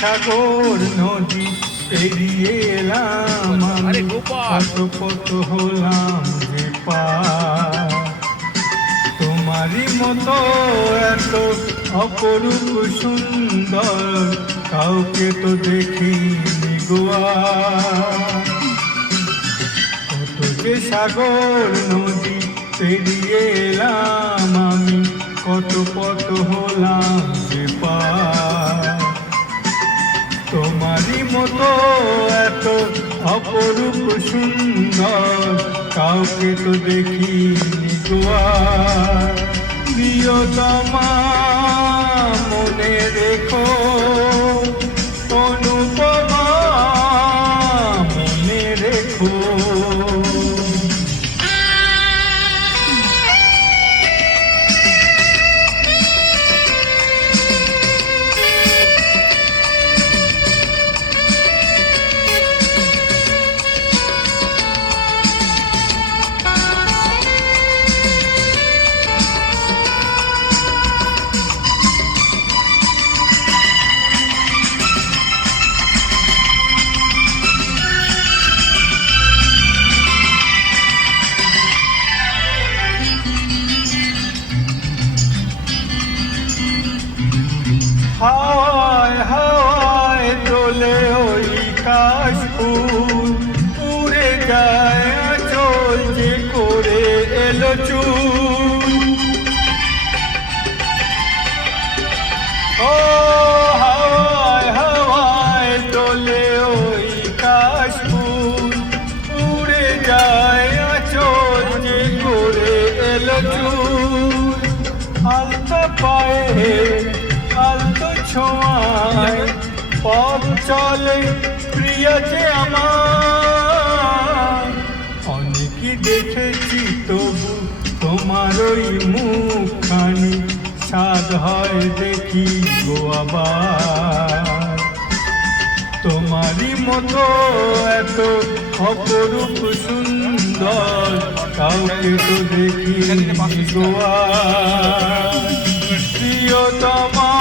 সাগর নদী পেরিয়ে এলাম আরে আমি। কত হলাম যে পার। তোমারই মতো এত অপরূপ সুন্দর কাউকে তো দেখিনি গোয়া কত যে সাগর নদী পেরিয়ে অপরূপ সুন্দর কাউকে তো দেখি মনে রেখো অনুপমা মনে রেখো। হাওয়ায় হাওয়ায় দোলে ওই কাশফুল। উড়ে যায় চল যে করে এলো চুল। ও হাওয়ায় হাওয়ায় দোলে ওই কাশফুল। উড়ে যায় চল যে করে এলো চুল। আলতা পায়ে আলতো ছোঁয়ায়। পথ চলে প্রিয় যে আমার। অনেকই দেখেছি তবু তোমার ওই মুখখানি। স্বাদ হয় দেখি গো আবার। তোমারই মতো এত অপরূপ সুন্দর, কাউকে তো দেখি গোয়া প্রিয়তমা